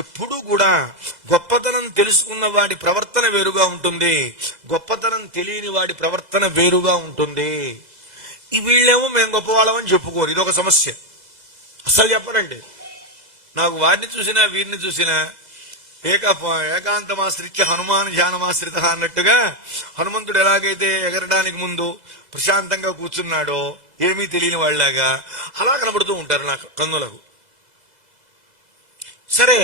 ఎప్పుడూ కూడా గొప్పతనం తెలుసుకున్న వాడి ప్రవర్తన వేరుగా ఉంటుంది, గొప్పతనం తెలియని వాడి ప్రవర్తన వేరుగా ఉంటుంది. ఈ వీళ్ళేమో మేము గొప్పవాళ్ళమని చెప్పుకోరు, ఇదొక సమస్య. అసలు చెప్పరండి. నాకు వారిని చూసినా వీరిని చూసినా ఏకాంతమాశ్రిత్య హనుమాన్ ధ్యానమాశ్రిత అన్నట్టుగా హనుమంతుడు ఎలాగైతే ఎగరడానికి ముందు ప్రశాంతంగా కూర్చున్నాడో ఏమీ తెలియని వాళ్ళలాగా అలా కనబడుతూ ఉంటారు నాకు కన్నులకు. సరే,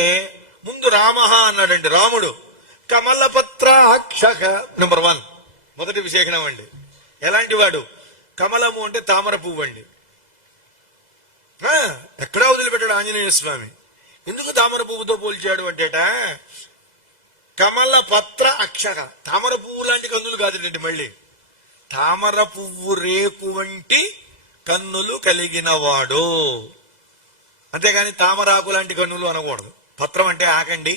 ముందు రామ అన్నాడండి. రాముడు కమలపత్రాక్ష నెంబర్ 1 మొదటి విశేషణం అండి. ఎలాంటి వాడు? కమలము అంటే తామర పువ్వు అండి. ఎక్కడా వదిలిపెట్టాడు ఆంజనేయ స్వామి. ఎందుకు తామర పువ్వుతో పోల్చాడు అంటేట, కమల పత్ర అక్షర, తామర పువ్వు లాంటి కన్నులు కాదండి, మళ్ళీ తామర పువ్వు రేకు వంటి కన్నులు కలిగిన వాడు. అంతేగాని తామరాకు లాంటి కన్నులు అనకూడదు. పత్రం అంటే ఆకండి,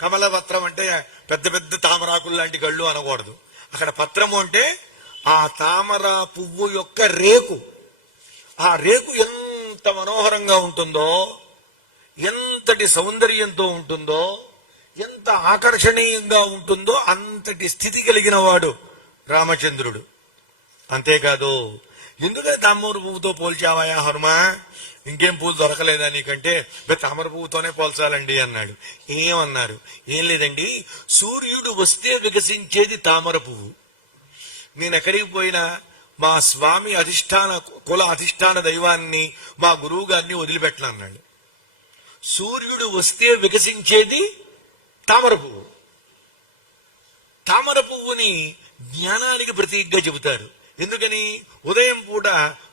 కమల పత్రం అంటే పెద్ద పెద్ద తామరాకులు లాంటి కళ్ళు అనకూడదు. అక్కడ పత్రము అంటే ఆ తామర పువ్వు యొక్క రేకు. ఆ రేకు ఎంత మనోహరంగా ఉంటుందో, ఎంతటి సౌందర్యంతో ఉంటుందో, ఎంత ఆకర్షణీయంగా ఉంటుందో అంతటి స్థితి కలిగిన వాడు రామచంద్రుడు. అంతేకాదు, ఎందుకని తామర పువ్వుతో పోల్చావాయా హనుమా? ఇంకేం పూలు దొరకలేదా నీకంటే? తామర పువ్వుతోనే పోల్చాలండి అన్నాడు. ఏమన్నారు? ఏం లేదండి, సూర్యుడు వస్తే వికసించేది తామర పువ్వు. నేను ఎక్కడికి పోయినా మా స్వామి కుల అధిష్టాన దైవాన్ని, మా గురువు గారిని వదిలిపెట్టనన్నాడు. సూర్యుడు వస్తే వికసించేది తామర పువ్వు. తామర పువ్వుని జ్ఞానానికి ప్రతీకగా చెబుతారు. ఎందుకని? ఉదయం పూట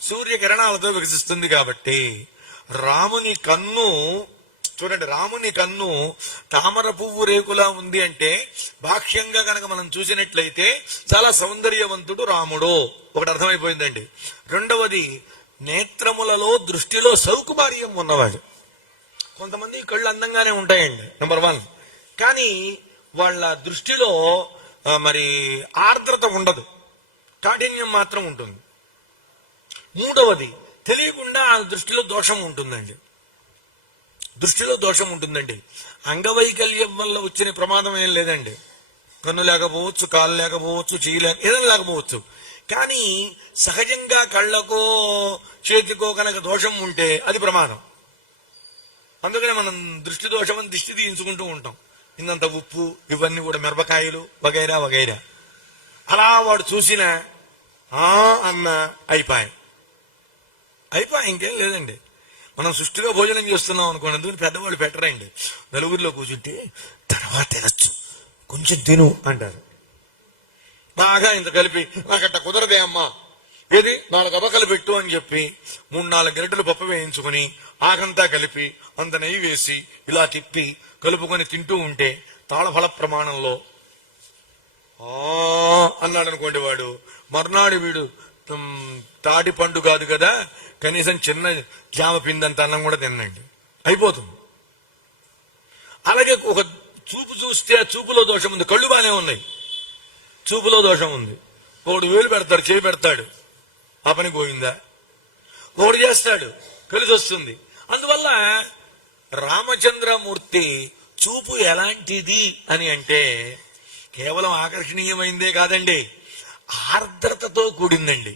సూర్యకిరణాలతో వికసిస్తుంది కాబట్టి. రాముని కన్ను చూడండి, రాముని కన్ను తామర పువ్వు రేకులా ఉంది అంటే బాహ్యంగా కనుక మనం చూసినట్లయితే చాలా సౌందర్యవంతుడు రాముడు, ఒకటి అర్థమైపోయిందండి. రెండవది, నేత్రములలో దృష్టిలో సౌకుమార్యం ఉన్నవాడు. కొంతమంది కళ్ళు అందంగానే ఉంటాయండి, నెంబర్ 1. కానీ వాళ్ళ దృష్టిలో మరి ఆర్ద్రత ఉండదు, కాఠిన్యం మాత్రం ఉంటుంది. మూడవది, తెలియకుండా ఆ దృష్టిలో దోషం ఉంటుందండి. దృష్టిలో దోషం ఉంటుందండి. అంగవైకల్యం వల్ల వచ్చిన ప్రమాదం ఏం లేదండి. కన్ను లేకపోవచ్చు, కాలు లేకపోవచ్చు, చెయ్యి ఏదైనా లేకపోవచ్చు. కానీ సహజంగా కళ్ళకో చేతికో కనుక దోషం ఉంటే అది ప్రమాదం. అందుకనే మనం దృష్టి దోషం అని దిష్టి తీయించుకుంటూ ఉంటాం. ఇంతంత ఉప్పు, ఇవన్నీ కూడా మిరపకాయలు వగైరా వగైరా. అలా వాడు చూసిన అన్న అయిపోయి ఇంకేం లేదండి. మనం సుష్టిగా భోజనం చేస్తున్నాం అనుకోండి, అందుకని పెద్దవాళ్ళు పెట్టరండి. నలుగురిలో కూర్చుంటే తర్వాత తినచ్చు, కొంచెం తిను అంటారు. బాగా ఇంత కలిపి, నాకట్ట కుదరదే అమ్మా, ఏది 4 అబకలు పెట్టు అని చెప్పి 3-4 గరిటెలు పప్పు వేయించుకుని ఆకంతా కలిపి అంత నెయ్యి వేసి ఇలా తిప్పి కలుపుకొని తింటూ ఉంటే తాళఫల ప్రమాణంలో అన్నాడు అనుకోండి, వాడు మర్నాడు వీడు తాటి పండు కాదు కదా, కనీసం చిన్న జామ పిందంత అన్నం కూడా తినండి, అయిపోతుంది. అలాగే ఒక చూపు చూస్తే ఆ చూపులో దోషం ఉంది. కళ్ళు బానే ఉన్నాయి, చూపులో దోషం ఉంది. ఒకడు వేలు పెడతాడు, చేయి పెడతాడు, ఆ పని పోయిందా. ఒకడు చేస్తాడు, కలిసి వస్తుంది. అందువల్ల రామచంద్రమూర్తి చూపు ఎలాంటిది అని అంటే కేవలం ఆకర్షణీయమైందే కాదండి, ఆర్ద్రతతో కూడిందండి.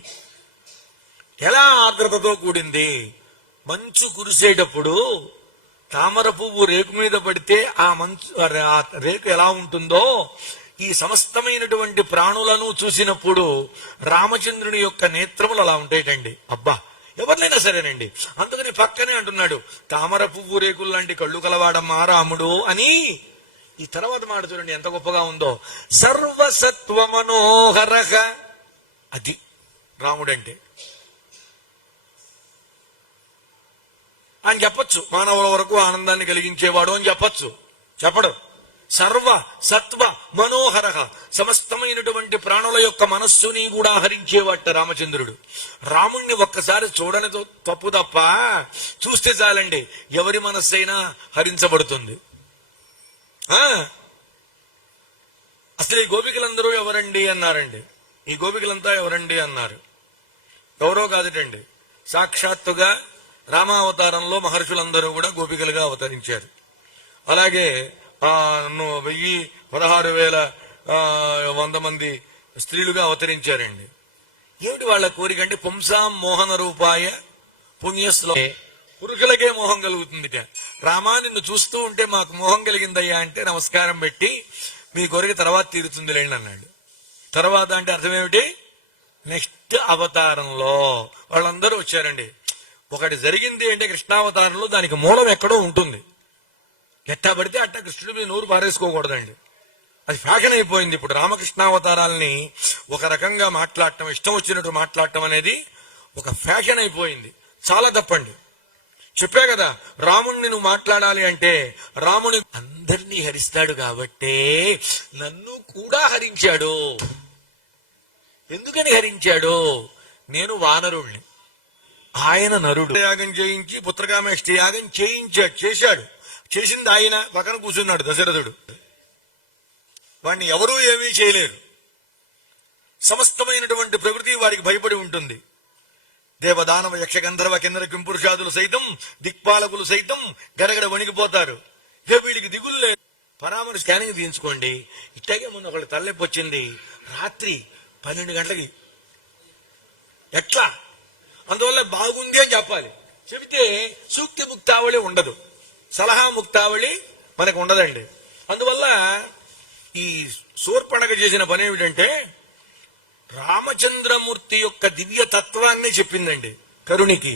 ఎలా ఆర్ద్రతతో కూడింది? మంచు కురిసేటప్పుడు తామర పువ్వు రేకు మీద పడితే ఆ రేకు ఎలా ఉంటుందో ఈ సమస్తమైనటువంటి ప్రాణులను చూసినప్పుడు రామచంద్రుని యొక్క నేత్రములు అలా ఉంటాయిటండి. అబ్బా, ఎవరినైనా సరేనండి. అందుకని పక్కనే అంటున్నాడు, తామర పువ్వు రేకులు లాంటి కళ్ళు కలవాడమ్మా రాముడు అని. ఈ తర్వాత మాట చూడండి ఎంత గొప్పగా ఉందో. సర్వసత్వ మనోహరః, అది రాముడంటే. అని చెప్పచ్చు, మానవుల వరకు ఆనందాన్ని కలిగించేవాడు అని చెప్పచ్చు. చెప్పడు. సర్వ సత్వ మనోహర, సమస్తమైనటువంటి ప్రాణుల యొక్క మనస్సుని కూడా హరించేవాట రామచంద్రుడు. రాముణ్ణి ఒక్కసారి చూడని తప్పు తప్ప చూస్తే చాలండి, ఎవరి మనస్సైనా హరించబడుతుంది. అసలు ఈ గోపికలందరూ ఎవరండి అన్నారండి. ఈ గోపికలంతా ఎవరండి అన్నారు. ఎవరో కాదుటండి, సాక్షాత్తుగా రామావతారంలో మహర్షులందరూ కూడా గోపికలుగా అవతరించారు. అలాగే 16,100 మంది స్త్రీలుగా అవతరించారండి. ఏమిటి వాళ్ళ కోరిక అంటే పుంసాం మోహన రూపాయ పుణ్యశ్లో పురుషులకే మోహం కలుగుతుందిట. రామా నిన్ను చూస్తూ ఉంటే మాకు మోహం కలిగిందయ్యా అంటే నమస్కారం పెట్టి మీ కోరిక తర్వాత తీరుతుంది లేండి అన్నాడు. తర్వాత అంటే అర్థం ఏమిటి? నెక్స్ట్ అవతారంలో వాళ్ళందరూ వచ్చారండి. ఒకటి జరిగింది అంటే కృష్ణావతారంలో దానికి మూలం ఎక్కడో ఉంటుంది. ఎట్టా పడితే అట్టా కృష్ణుడి మీద నోరు పారేసుకోకూడదండి. అది ఫ్యాషన్ అయిపోయింది. ఇప్పుడు రామకృష్ణావతారాల్ని ఒక రకంగా మాట్లాడటం, ఇష్టం వచ్చినట్టు మాట్లాడటం అనేది ఒక ఫ్యాషన్ అయిపోయింది. చాలా తప్పండి. చెప్పా కదా, రాముణ్ణి నువ్వు మాట్లాడాలి అంటే రాముని అందరినీ హరిస్తాడు కాబట్టే నన్ను కూడా హరించాడు. ఎందుకని హరించాడు? నేను వానరుణ్ణి, ఆయన నరుడు. యాగం చేయించి పుత్రకామేష్టి యాగం చేశాడు. చేసింది ఆయన, పక్కన కూర్చున్నాడు దశరథుడు. వాడిని ఎవరూ ఏమీ చేయలేరు. సమస్తమైనటువంటి ప్రకృతి వాడికి భయపడి ఉంటుంది. దేవదానవ యక్ష గంధర్వ కిన్నర కింపురుషాదులు సైతం, దిక్పాలకులు సైతం గడగడ వణికిపోతారు. ఇక వీడికి దిగులు లేదు. పరామర్శ స్కానింగ్ తీయించుకోండి. ఇట్లాగే మొన్న ఒకళ్ళు తలనొప్పి వచ్చింది రాత్రి 12 గంటలకి. ఎట్లా? అందువల్ల బాగుంది అని చెప్పాలి. చెబితే సూక్తి ముక్తావళి ఉండదు, సలహా ముక్తావళి మనకు ఉండదండి. అందువల్ల ఈ శూర్పణఖ చేసిన పని ఏమిటంటే రామచంద్రమూర్తి యొక్క దివ్య తత్వాన్ని చెప్పిందండి కరుణికి.